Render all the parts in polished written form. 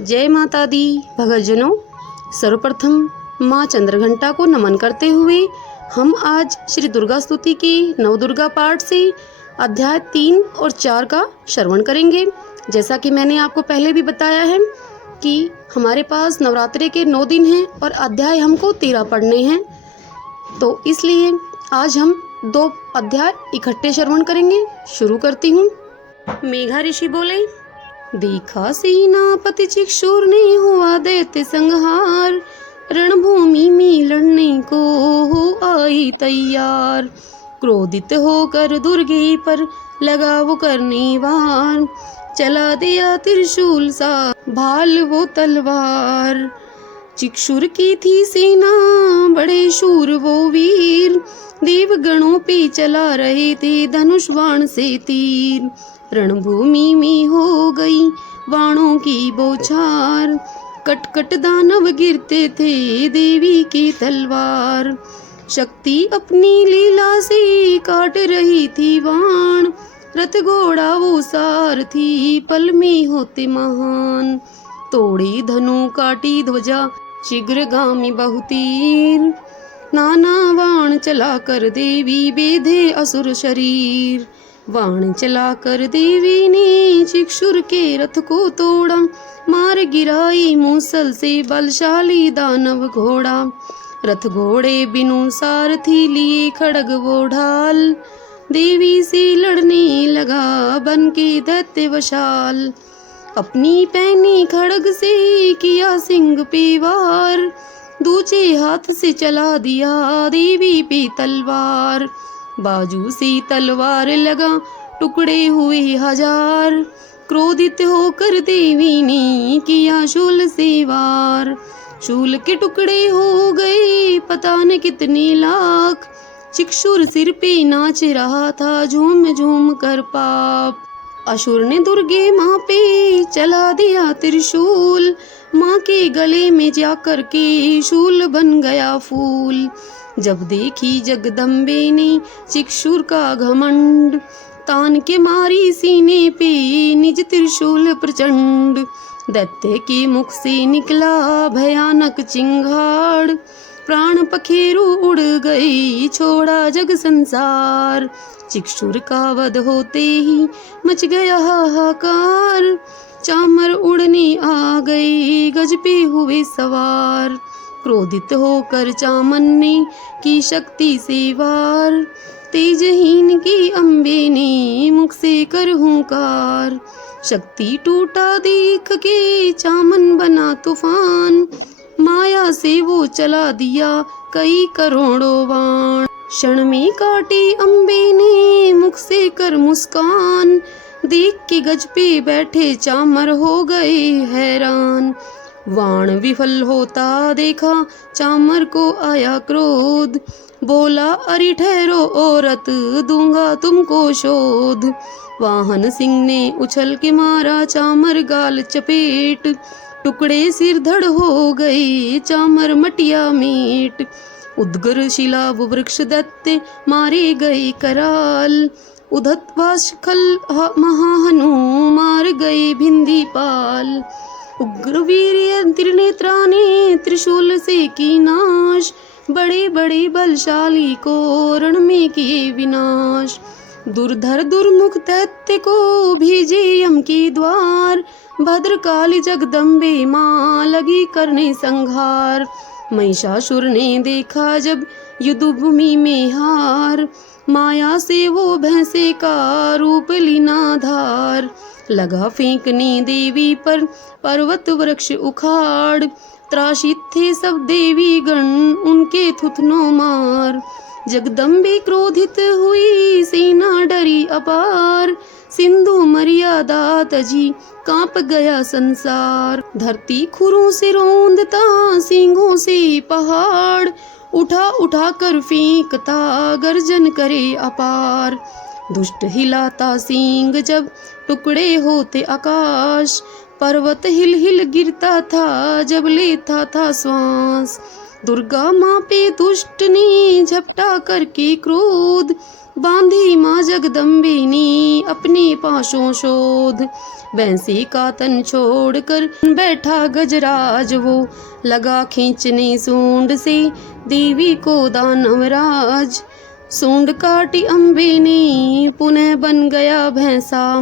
जय माता दी भगतजनों। सर्वप्रथम माँ चंद्रघंटा को नमन करते हुए हम आज श्री दुर्गा स्तुति की नवदुर्गा पाठ से अध्याय 3 और 4 का श्रवण करेंगे। जैसा कि मैंने आपको पहले भी बताया है कि हमारे पास नवरात्रि के 9 दिन हैं और अध्याय हमको 13 पढ़ने हैं, तो इसलिए आज हम 2 अध्याय इकट्ठे श्रवण करेंगे। शुरू करती हूँ। मेघा ऋषि बोले, देखा सेनापति चिक्षुर ने हुआ दैत्य संहार, रणभूमि में लड़ने को हो आई तैयार। क्रोधित होकर दुर्गे पर लगा वो करने वार, चला दिया त्रिशूल सा भाल वो तलवार। चिक्षुर की थी सेना बड़े शूर वो वीर, देवगणों पे चला रहे थे धनुष बाण से तीर। रणभूमि में हो गई बाणों की बौछार, कट कट दानव गिरते थे देवी की तलवार। शक्ति अपनी लीला से काट रही थी बाण, रथ घोड़ा वो सारथी पल में होते महान। तोड़ी धनु काटी ध्वजा शीघ्रगामी बहुतीर, नाना बाण चला कर देवी बेधे असुर शरीर। बाण चलाकर देवी ने चिक्षुर के रथ को तोड़ा, मार गिराई मूसल से बलशाली दानव घोड़ा। रथ घोड़े बिनु सारथी लिए खड़ग वो ढाल, देवी से लड़ने लगा बन के दैत्य वशाल। अपनी पैनी खड़ग से किया सिंह पे वार, दूजे हाथ से चला दिया देवी पे तलवार। बाजू से तलवार लगा टुकड़े हुए हजार, क्रोधित होकर देवी ने किया शूल से वार। शूल के टुकड़े हो गए पता न कितने लाख, चिक्षुर सिर पे नाच रहा था झूम झूम कर पाप। असुर ने दुर्गे माँ पे चला दिया त्रिशूल, माँ के गले में जाकर के शूल बन गया फूल। जब देखी जगदम्बे ने चिक्षुर का घमंड, तान के मारी सीने पे निज त्रिशूल प्रचंड। दैत्य के मुख से निकला भयानक चिंगाड़, प्राण पखेरु उड़ गई छोड़ा जग संसार। चिक्षुर का वध होते ही मच गया हाहाकार, चामर उड़ने आ गई गज पे हुए सवार। क्रोधित होकर चामन ने की शक्ति से वार, तेजहीन की अम्बे ने मुख से कर हुंकार। शक्ति टूटा देख के चामन बना तूफान, माया से वो चला दिया कई करोड़ों बाण। क्षण में काटी अम्बे ने मुख से कर मुस्कान, देख के गज पे बैठे चामर हो गए हैरान। वाण विफल होता देखा चामर को आया क्रोध, बोला अरे ठहरो औरत दूंगा तुमको शोध। वाहन सिंह ने उछल के मारा चामर गाल चपेट, टुकड़े सिर धड़ हो गए चामर मटिया मीट। उद्गर शिला वृक्ष दैत्य मारे गए कराल, उद्धतवाशखल महाहनु मार गए भिंदी पाल। उग्र वीर्य त्रिनेत्रा ने त्रिशूल से की नाश, बड़े बड़े बलशाली को रण में किए विनाश। दुर्धर दुर्मुख दैत्य को भेजे यम के द्वार, भद्रकाली जगदम्बे माँ लगी करने संहार। महिषासुर ने देखा जब युद्ध भूमि में हार, माया से वो भैंसे का रूप लीना धार। लगा फेंकने देवी पर पर्वत वृक्ष उखाड़, त्रासित थे सब देवी गण उनके थुथनों मार। जगदम्बे क्रोधित हुई सेना डरी अपार, सिंधु मर्यादा तजी कांप गया संसार। धरती खुरों से रौंदता सींगों से पहाड़, उठा उठा कर फेंकता गर्जन करे अपार। दुष्ट हिलाता सींग जब टुकड़े होते आकाश, पर्वत हिल हिल गिरता था जब लेता था श्वास। दुर्गा माँ पे दुष्ट ने झपटा करके क्रोध, बांधी माँ जगदम्बे ने अपने पाशों शोध। भैंसे का तन छोड़कर बैठा गजराज वो, लगा खींचने सूंड से देवी को दानवराज। सूंड काटी अम्बे ने पुनः बन गया भैंसा,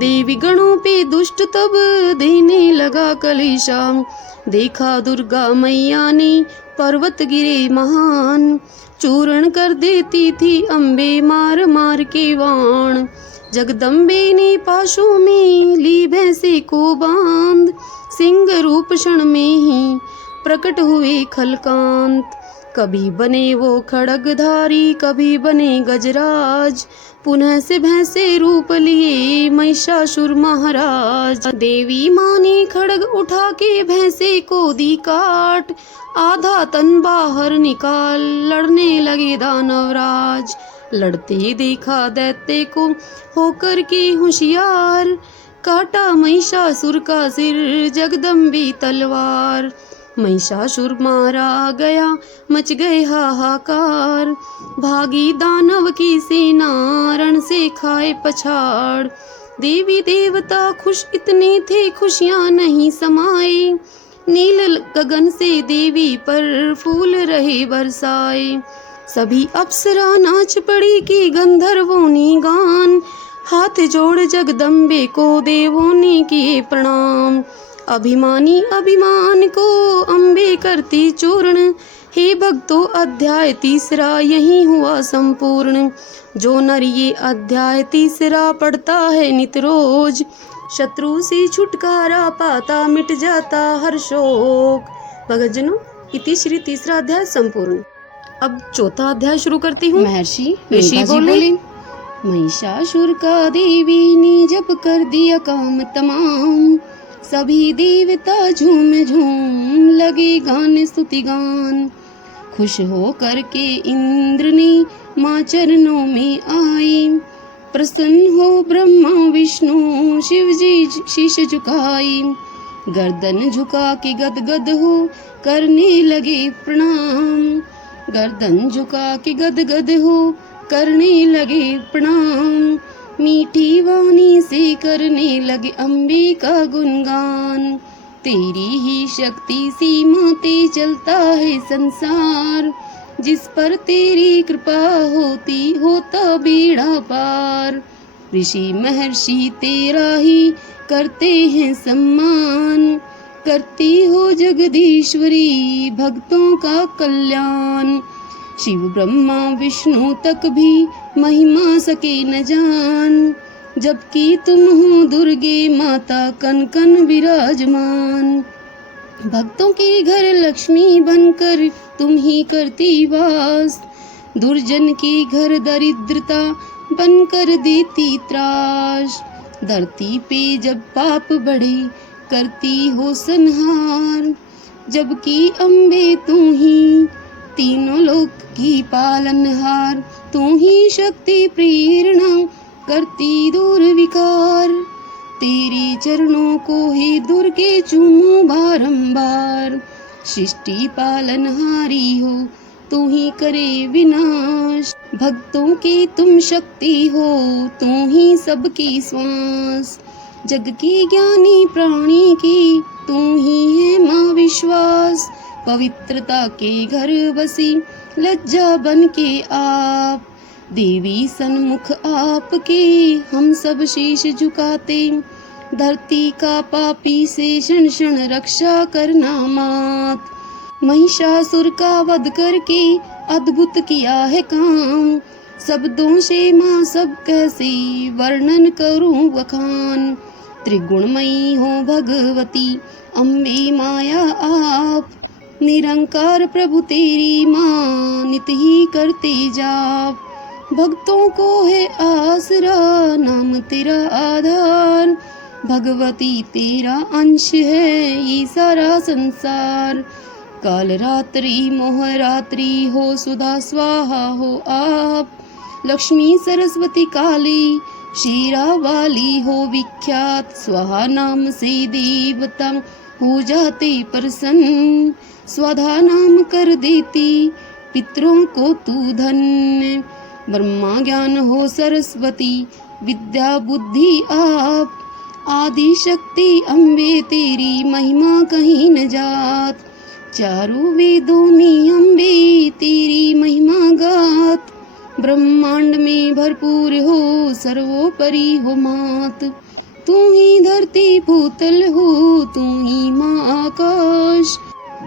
देवी गणों पे दुष्ट तब देने लगा कलेशा। देखा दुर्गा मैया ने पर्वत गिरे महान, चूर्ण कर देती थी अम्बे मार मार के वाण। जगदम्बे ने पाशों में ली भैंसे को बांध, सिंह रूप क्षण में ही प्रकट हुए खलकांत। कभी बने वो खड़गधारी, कभी बने गजराज, पुनः से भैंसे रूप लिए महिषासुर महाराज। देवी माँ ने खड़ग उठा के भैंसे को दी काट, आधा तन बाहर निकाल लड़ने लगे दानवराज। लड़ते देखा दैत्य को होकर के होशियार, काटा महिषासुर का सिर जगदम्बे तलवार। महिषासुर मारा गया, मच गए हाहाकार, भागी दानव की सेना रण से खाए पछाड़। देवी देवता खुश इतने थे खुशियां नहीं समाए, नील गगन से देवी पर फूल रहे बरसाए। सभी अप्सरा नाच पड़ी की गंधर्वों ने गान, हाथ जोड़ जगदम्बे को देवों ने किए प्रणाम। अभिमानी अभिमान को अम्बे करती चूर्ण, हे भक्तों अध्याय तीसरा यही हुआ संपूर्ण। जो नर ये अध्याय तीसरा पढ़ता है नित रोज, शत्रु से छुटकारा पाता मिट जाता हर शोक। भक्तजनों, इति श्री तीसरा अध्याय संपूर्ण। अब चौथा अध्याय शुरू करती हूँ। महर्षि बोले, महिषासुर का देवी ने जब कर दिया काम तमाम, सभी देवता झूम झूम लगे गान स्तुति गान। खुश हो करके इंद्र ने माँ चरणों में आए, प्रसन्न हो ब्रह्मा विष्णु शिव जी शीश झुकाए। गर्दन झुका के गदगद हो करने लगे प्रणाम, गर्दन झुका के गदगद हो करने लगे प्रणाम। मीठी वाणी से करने लगे अम्बे का गुणगान, तेरी ही शक्ति सीमा ते चलता है संसार। जिस पर तेरी कृपा होती होता बेड़ा पार। ऋषि महर्षि तेरा ही करते हैं सम्मान, करती हो जगदीश्वरी भक्तों का कल्याण। शिव ब्रह्मा विष्णु तक भी महिमा सके न जान, जबकि तुम हो दुर्गे माता कन कन विराजमान। भक्तों के घर लक्ष्मी बनकर तुम ही करती वास, दुर्जन के घर दरिद्रता बनकर देती त्रास। धरती पे जब पाप बढ़े करती हो संहार, जबकि अम्बे तू ही तीनों लोक की पालनहार। तू ही शक्ति प्रेरणा करती दूर विकार, तेरे चरणों को ही दुर्गे चूमो बारंबार। सृष्टि पालनहारी हो तू ही करे विनाश, भक्तों की तुम शक्ति हो तू ही सबकी श्वास। जग की ज्ञानी प्राणी की तू ही है माँ विश्वास, पवित्रता के घर बसी लज्जा बन के आप। देवी सन्मुख आपके हम सब शीश झुकाते, धरती का पापी से क्षण क्षण रक्षा करना मात। महिषासुर का वध करके अद्भुत किया है काम, शब्दों से माँ सब कैसे वर्णन करूं बखान। त्रिगुणमयी हो भगवती अम्बे माया आप, निरंकार प्रभु तेरी माँ नित ही करते जाप। भक्तों को है आसरा नाम तेरा आधार, भगवती तेरा अंश है ये सारा संसार। काल रात्रि मोह रात्रि हो सुधा स्वाहा हो आप, लक्ष्मी सरस्वती काली शीरा वाली हो विख्यात। स्वाहा नाम से देवता हो जाते प्रसन्न, स्वधा नाम कर देती पितरों को तू धन्य। ब्रह्मा ज्ञान हो सरस्वती, विद्या बुद्धि आप, आदि शक्ति अम्बे तेरी महिमा कहीं न जात। चारों वेदों में अम्बे तेरी महिमा गात, ब्रह्मांड में भरपूर हो सर्वोपरि हो मात। तू ही धरती भूतल हो, तू ही माँ आकाश,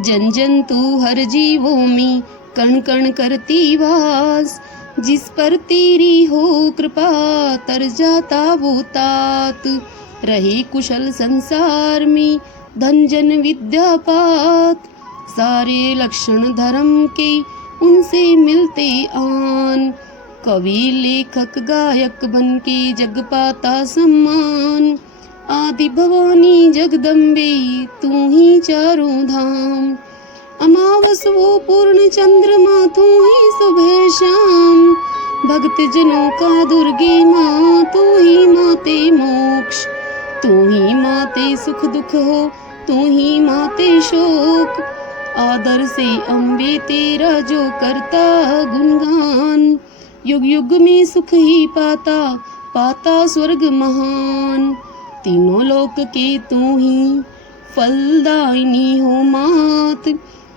जन जन तू हर जीवों में कण कण करती वास। जिस पर तेरी हो कृपा तर जाता वो तात, रहे कुशल संसार में धन जन विद्या पात। सारे लक्षण धर्म के उनसे मिलते आन, कवि लेखक गायक बन के जग पाता सम्मान। आदि भवानी जगदम्बे तू ही चारों धाम, अमावस वो पूर्ण चंद्रमा तू ही सुबह शाम। भक्त जनों का दुर्गे माँ तू ही माते मोक्ष, तू ही माते सुख दुख हो, तू ही माते शोक। आदर से अम्बे तेरा जो करता गुणगान, युग युग में सुख ही पाता पाता स्वर्ग महान। तीनों लोक के तू ही फलदायिनी हो मात,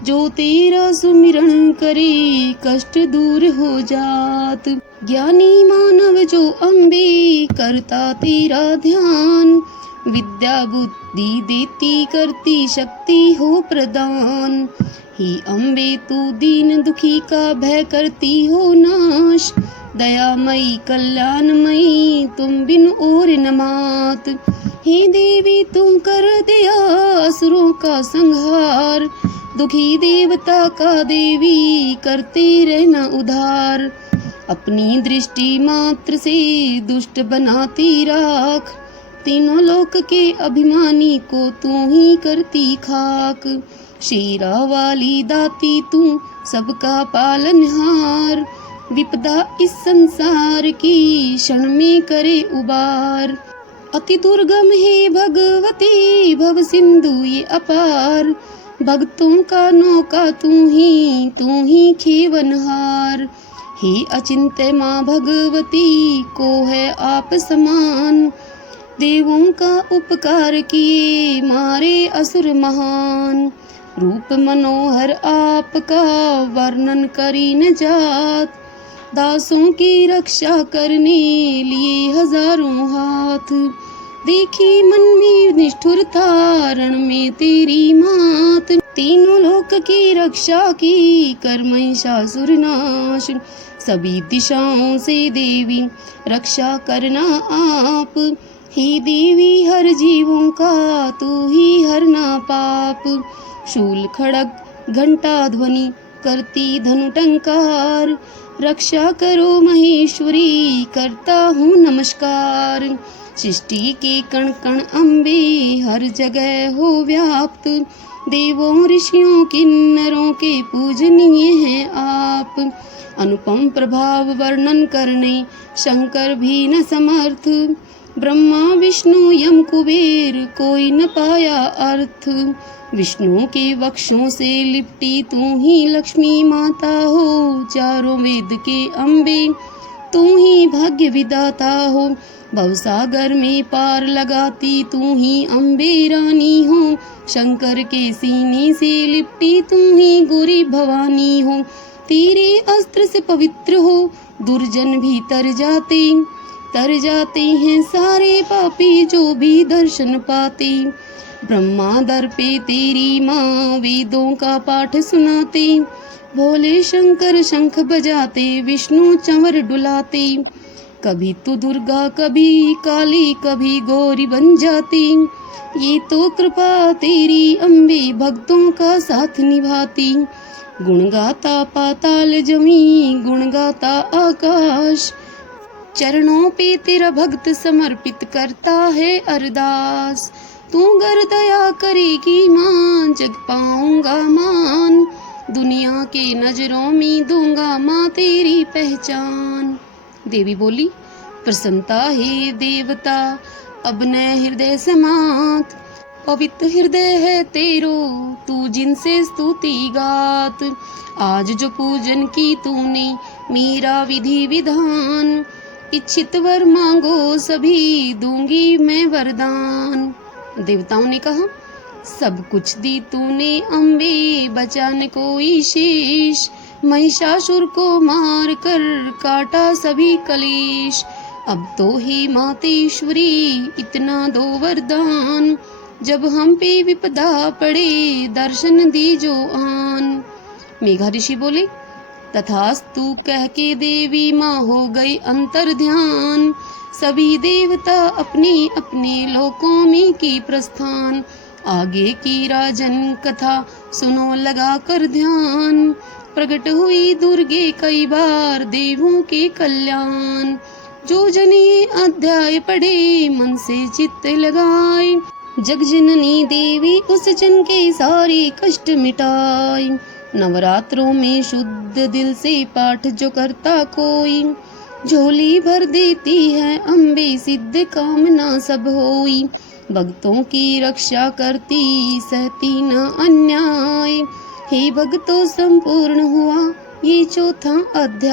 जो तेरा सुमिरन करे कष्ट दूर हो जात। ज्ञानी मानव जो अम्बे करता तेरा ध्यान, विद्या बुद्धि देती करती शक्ति हो प्रदान। ही अम्बे तू दीन दुखी का भय करती हो नाश, दयामयी कल्याणमयी तुम बिन और न मात। हे देवी तुम कर दिया असुरों का संहार, दुखी देवता का देवी करते रहना उधार। अपनी दृष्टि मात्र से दुष्ट बनाती राख, तीनों लोक के अभिमानी को तू ही करती खाक। शेरा वाली दाती तू सबका पालनहार, विपदा इस संसार की क्षण में करे उबार। अति दुर्गम है भगवती भव सिंधु ये अपार, भक्तों का नौका तू ही खेवनहार। हे अचिंत्य माँ भगवती को है आप समान, देवों का उपकार किए मारे असुर महान। रूप मनोहर आपका वर्णन करी न जात, दासों की रक्षा करने लिए हजारों हाथ। देखी मन में निष्ठुरता रण में तेरी मात, तीनों लोक की रक्षा की कर महिषासुर नाश। सभी दिशाओं से देवी रक्षा करना आप, हे देवी हर जीवों का तू ही हरना पाप। शूल खड़ग घंटा ध्वनि करती धनु टंकार, रक्षा करो महेश्वरी करता हूँ नमस्कार। सृष्टि के कण कण अम्बे हर जगह हो व्याप्त, देवों ऋषियों किन्नरों के पूजनीय हैं आप। अनुपम प्रभाव वर्णन करने शंकर भी न समर्थ, ब्रह्मा विष्णु यम कुबेर कोई न पाया अर्थ। विष्णु के वक्षों से लिपटी तू ही लक्ष्मी माता हो, चारों वेद के अम्बे तू ही भाग्य विदाता हो। भवसागर में पार लगाती तू ही अम्बे रानी हो, शंकर के सीने से लिपटी तू ही गौरी भवानी हो। तेरे अस्त्र से पवित्र हो दुर्जन भी तर जाते हैं सारे पापी जो भी दर्शन पाते। ब्रह्मा दर पे तेरी माँ वेदों का पाठ सुनाते, भोले शंकर शंख बजाते विष्णु चंवर डुलाते। कभी तू दुर्गा कभी काली कभी गौरी बन जाती, ये तो कृपा तेरी अम्बे भक्तों का साथ निभाती। गुण गाता पाताल जमी गुण गाता आकाश, चरणों पे तेरा भक्त समर्पित करता है अरदास। तू गर दया करेगी माँ जग पाऊंगा मान, दुनिया के नजरों में दूंगा माँ तेरी पहचान। देवी बोली, प्रसन्नता है देवता अब न हृदय समात, पवित्र हृदय है तेरो तू जिनसे स्तुति गात। आज जो पूजन की तूने मेरा विधि विधान। इच्छित वर मांगो सभी दूंगी मैं वरदान। देवताओं ने कहा, सब कुछ दी तूने अम्बे, बचा न कोई शेष। महिषासुर को मार कर काटा सभी कलेश। अब तो ही मातेश्वरी इतना दो वरदान, जब हम पे विपदा पड़े दर्शन दीजो आन। मेघा ऋषि बोले, तथास्तु कह के देवी माँ हो गई अंतर ध्यान। सभी देवता अपने अपने लोकों में की प्रस्थान। आगे की राजन कथा सुनो लगा कर ध्यान। प्रकट हुई दुर्गे कई बार देवों के कल्याण। जो जन ये अध्याय पढ़े मन से चित्त लगाए, जगजननी देवी उस जन के सारे कष्ट मिटाए। नवरात्रों में शुद्ध दिल से पाठ जो करता कोई, झोली भर देती है अम्बे सिद्ध कामना सब होई। भक्तों की रक्षा करती सहती न अन्याय। हे भक्तों संपूर्ण हुआ ये चौथा अध्याय।